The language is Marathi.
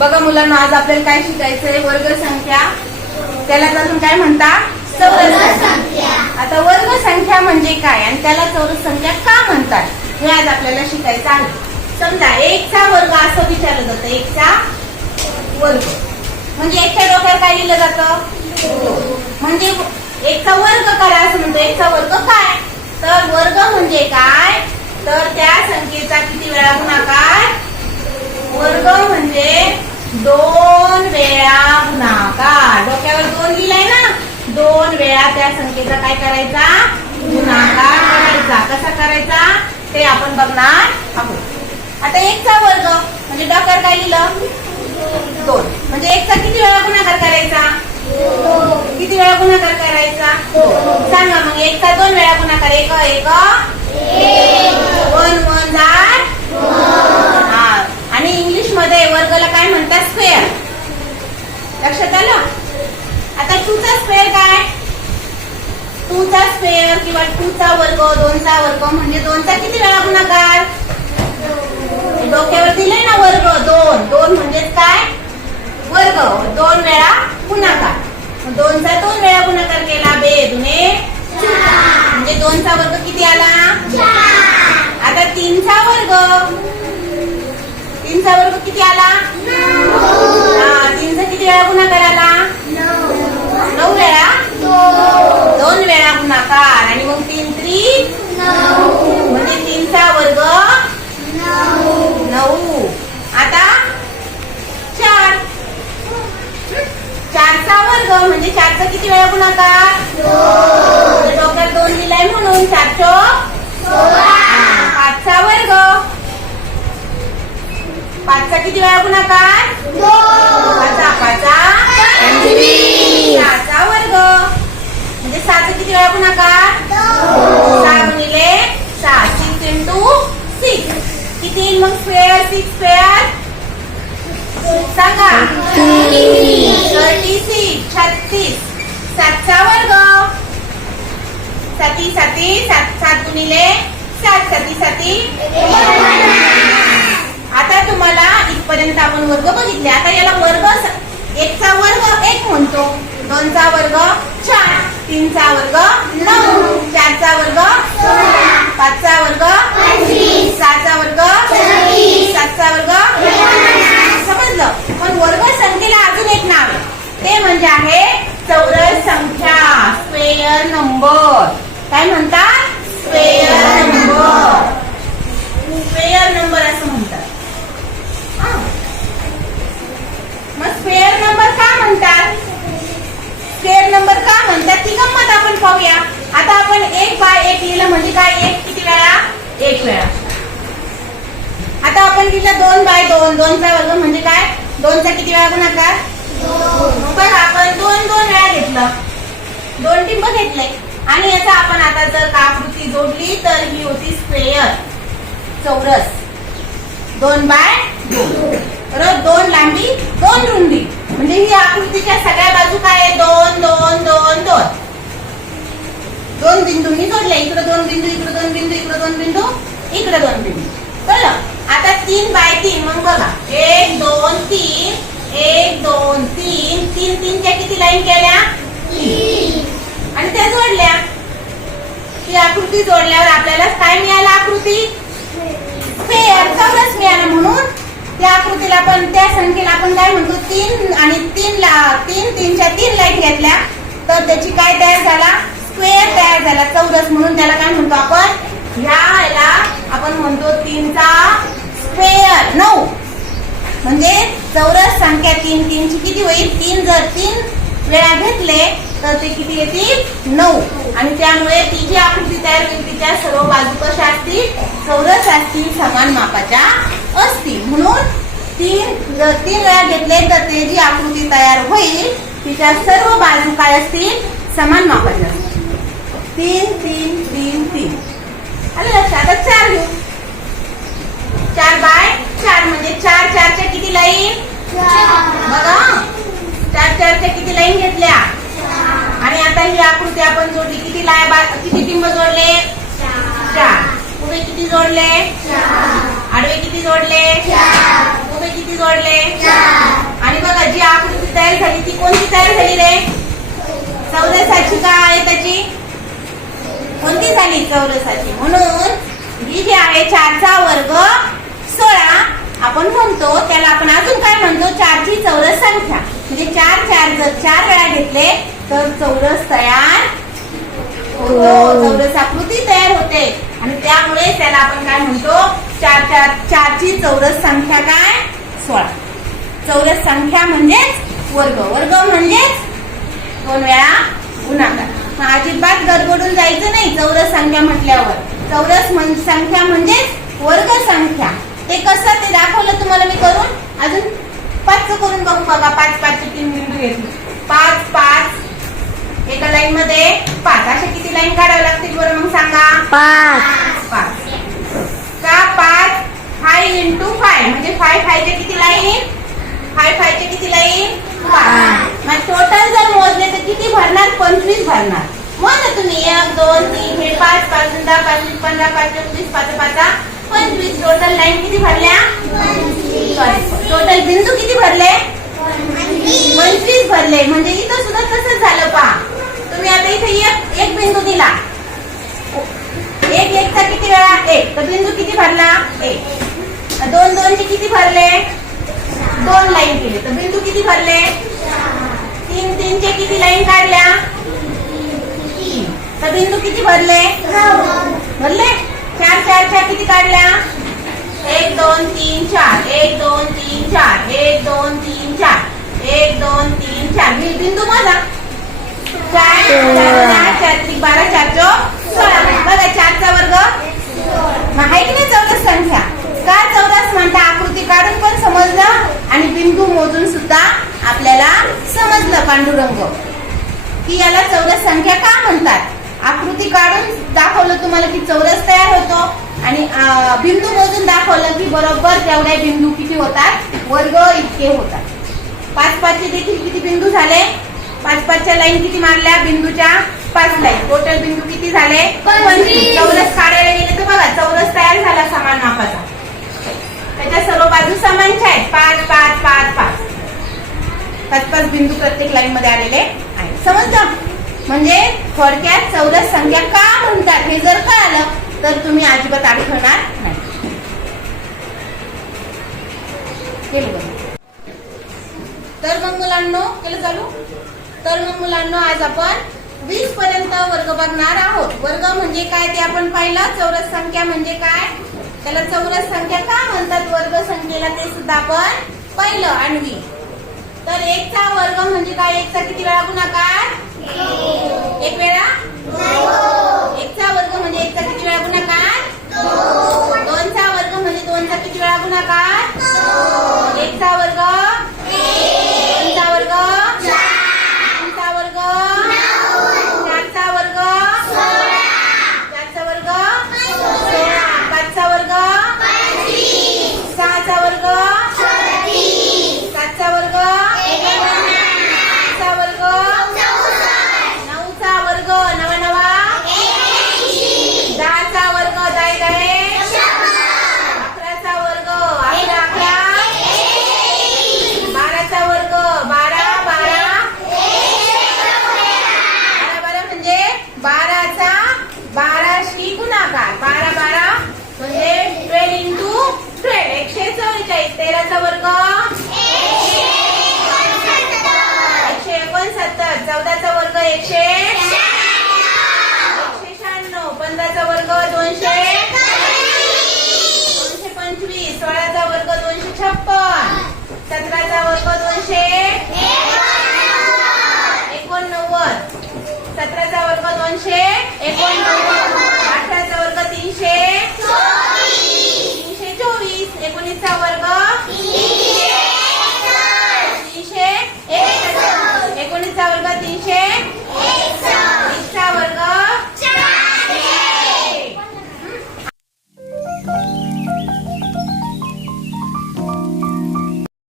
बघा मुलांना आज आपल्याला काय शिकायचंय? वर्ग संख्या. त्यालाच अजून काय म्हणता? चौरस संख्या. आता वर्ग संख्या म्हणजे काय? आणि त्याला चौरस संख्या का म्हणतात? हे आज आपल्याला शिकायचं आहे. समजा एकचा वर्ग असं विचारलं जातं. एकचा वर्ग. म्हणजे एकच्या डोक्यावर काय लिहिलं जातं? म्हणजे एकचा वर्ग करा असं म्हणतो. एकचा वर्ग काय? तर वर्ग म्हणजे काय? तर त्या संख्येचा किती वेळा गुणाकार? वर्ग म्हणजे दोन वेळा गुणाकार डोक्यावर दोन लिहिलाय ना दोन वेळा त्या संख्येचा काय करायचा गुणाकार करायचा कसा करायचा ते आपण बघणार आहोत आता एकचा वर्ग म्हणजे डोक्यावर काय लिहिलं दोन म्हणजे एकचा किती वेळा गुणाकार करायचा किती वेळा गुणाकार करायचा सांगा मग एकचा दोन वेळा गुणाकार एक एक वन वन झाड मध्ये वर्गाला काय म्हणतात? स्क्वेअर. लक्षात आलं? आता टूचा स्क्वेअर काय? टूचा स्क्वेअर किंवा टूचा वर्ग दोनचा वर्ग म्हणजे दोनचा किती वेळा गुणाकार? डोक्यावर दिले ना वर्ग दोन. दोन म्हणजेच काय? वर्ग. दोन वेळा गुणाकार. दोनचा दोन वेळा गुणाकार केला बे दुने म्हणजे दोनचा वर्ग किती आला? आता तीनचा वर्ग. तीनचा वर्ग किती आला? हा तीनचा किती वेळा गुणाकार आला नऊ. वेळा? दोन. वेळा गुणाकार आणि मग तीन त्री? म्हणजे तीनचा वर्ग नऊ. आता चार. चारचा वर्ग म्हणजे चारचा किती वेळा गुणाकार म्हणजे डोक्यात दोन लिहिलाय म्हणून चार चोक पाचचा किती वेळा गुणाकार? पाचा पाचा सहाचा वर्ग. म्हणजे सहाचा किती वेळा गुणाकार? सहा गुणिले सहा सिक्स इंटू सिक्स किती? येईल मग स्क्वेअर सिक्स स्क्वेअर सांगा. थर्टी सिक्स छत्तीस. सातचा वर्ग. साती साती सात सात गुणिले सात. साती साती आता तुम्हाला आतापर्यंत आपण वर्ग बघितले. आता याला वर्ग एकचा वर्ग एक म्हणतो. दोनचा वर्ग चार. तीनचा वर्ग नऊ. चारचा वर्ग पाचचा वर्ग सहाचा वर्ग सातचा वर्ग समजलं? पण वर्ग संख्येला अजून एक नाव आहे. ते म्हणजे आहे चौरस संख्या. स्क्वेअर नंबर काय म्हणतात? स्क्वेअर नंबर स्क्वेअर नंबर असं म्हणतात हा. मग स्क्वेअर नंबर का म्हणतात स्क्वेअर नंबर का म्हणतात ती गंमत आपण पाहूया. आता आपण एक बाय एक लिहिलं म्हणजे काय? एक किती वेळा? एक वेळा. आता आपण लिहिलं दोन बाय दोन. दोनचा वर्ग म्हणजे काय? दोनचा किती वेळा गुणाकार? बघा आपण दोन दोन वेळा घेतलं. दोन टिंब घेतले. आणि याचा आपण आता जर का आकृती जोडली तर ही होती स्क्वेअर चौरस. दोन बाय दोन. परत दोन लांबी दोन रुंदी. म्हणजे ही आकृतीच्या सगळ्या बाजू काय आहे? दोन दोन दोन दोन. दोन बिंदूंनी जोडले इकडे दोन बिंदू इकडे दोन बिंदू इकडे दोन बिंदू इकडे दोन बिंदू. कळलं? आता तीन बाय तीन मग बघा. एक दोन तीन. एक दोन तीन. तीन तीनच्या किती लाईन केल्या? आणि त्या जोडल्या. ती आकृती जोडल्यावर आपल्याला काय मिळाला आकृती स्क्वेअर चौरस मिळालं म्हणून त्या आकृतीला आपण त्या संख्येला आपण काय म्हणतो तीन आणि तीन ला तीन तीनच्या तीन लाईन घेतल्या. तर त्याची काय तयार झाला? स्क्वेअर तयार झाला चौरस म्हणून त्याला काय म्हणतो आपण? ह्याला आपण म्हणतो तीनचा स्क्वेअर नऊ. म्हणजे चौरस संख्या तीन तीनची किती होईल? तीन जर तीन वेळा घेतले तर ते किती येतील? नऊ. आणि त्यामुळे ती जी आकृती तयार होईल तिच्या सर्व बाजू कशा असतील? चौरस असतील समान मापाच्या असतील. म्हणून तीन जर तीन वेळा घेतले तर ते जी आकृती तयार होईल तिच्या सर्व बाजू काय असतील? समान मापाच्या असतील. तीन तीन तीन तीन. आलं लक्षात? चार घेऊ. चार बाय चार म्हणजे चार चारच्या किती लाईन? बघा. चार चारच्या किती लाईन घेतल्या? आणि आता ही आकृती आपण जोडली. किती लाय किती टिंब जोडले? चार. उभे किती जोडले? आडवे किती जोडले? उभे किती जोडले? तयार झाली ती कोणती तयार झाली रे? चौरसाची का आयताची कोणती झाली चौरसाची म्हणून ही जी आहे चारचा वर्ग सोळा. आपण म्हणतो त्याला आपण अजून काय म्हणतो? चारची चौरस संख्या. म्हणजे चार चार जर चार वेळा घेतले तर चौरस तयार होतो. चौरस आकृती तयार होते. आणि त्यामुळे त्याला आपण काय म्हणतो? चार चार चारची चौरस संख्या काय? सोळा. चौरस संख्या म्हणजेच वर्ग. वर्ग म्हणजेच दोन वेळा गुणाकार. मग अजिबात गडबडून जायचं नाही चौरस संख्या म्हटल्यावर. चौरस संख्या म्हणजेच वर्ग संख्या. ते कसं? ते दाखवलं तुम्हाला मी करून. अजून पाच करून बघू बघा. पाच पाच तीन बिंदू घेतले पाच पाच. एका लाईन मध्ये पाच. अशा किती लाईन काढाव्या लागतील बरं मग सांगा? पाच. पाच. फाय इंटू फाय म्हणजे फाय फायचे किती लाईन फाय फायचे किती लाईन मग टोटल जर मोजले तर किती भरणार? पंचवीस भरणार. मग तुम्ही. एक दोन तीन हे पाच पाच दहा पाच पंधरा पाच वीस पाच पाच पंचवीस. टोटल लाईन किती भरल्या? टोटल बिंदू किती भरले? पंचवीस भरले. म्हणजे इथं सुद्धा तसंच झालं पहा. तुम्ही आता इथे एक एक बिंदू दिला. एक एकचा किती वेळा? एक. तर बिंदू किती भरला? एक. दोन दोनचे किती भरले? दोन लाईन केले. तर बिंदू किती भरले? तीन तीनचे किती लाईन काढल्या? तीन. तर बिंदू किती भरले? भरले? चार चार चार किती काढल्या? एक दोन तीन चार. एक दोन तीन चार. एक दोन तीन चार. एक दोन तीन चार. मी बिंदू माझा चार चार दोन आठ, चार बारा चार चौक सोळा. बघा चारचा वर्ग. माहिती नाही चौरस संख्या? का चौरस म्हणता आकृती काढून पण समजलं आणि बिंदू मोजून सुद्धा आपल्याला समजलं पांडुरंग. की याला चौरस संख्या का म्हणतात? आकृती काढून दाखवलं तुम्हाला की चौरस तयार होतो आणि बिंदू मोजून दाखवलं की बरोबर तेवढे बिंदू किती होतात? वर्ग इतके होतात. पाच पाचचे देखील किती बिंदू झाले? पाच पाचच्या लाईन किती मारल्या? बिंदूच्या पाच लाईन. टोटल बिंदू किती झाले. चौरस काढायला गेले तर बघा चौरस तयार झाला समान मापाचा. त्याच्या सर्व बाजू समानच्या आहेत. पाच पाच पाच पाच. पाच पाच बिंदू प्रत्येक लाईन मध्ये आलेले आहेत. समजलं? म्हणजे थोडक्यात चौरस संख्या का म्हणतात हे जर कळालं तर तुम्ही अजिबात आठवणार नाही. तर मग मुलांनो केलं चालू? तर मग मुलांनो आज आपण वीस पर्यंत वर्ग बघणार आहोत. वर्ग म्हणजे काय ते आपण पाहिलं? चौरस संख्या म्हणजे काय? त्याला चौरस संख्या का म्हणतात? वर्ग संख्येला ते सुद्धा आपण पाहिलं आणवी. तर एकचा वर्ग म्हणजे काय? एकचा किती वेळा गुणाकार? एक. वेळा? एकचा वर्ग म्हणजे एकचा किती वेळा गुणाकार? दोनचा वर्ग म्हणजे दोनचा किती वेळा गुणाकार? वर्ग दोनशे दोनशे पंचवीस सोळाचा वर्ग दोनशे छप्पन सतराचा वर्ग दोनशे एकोणनव्वद सतराचा वर्ग दोनशे एकोणनव्वद अठराचा वर्ग तीनशे तीनशे चोवीस एकोणीसचा वर्ग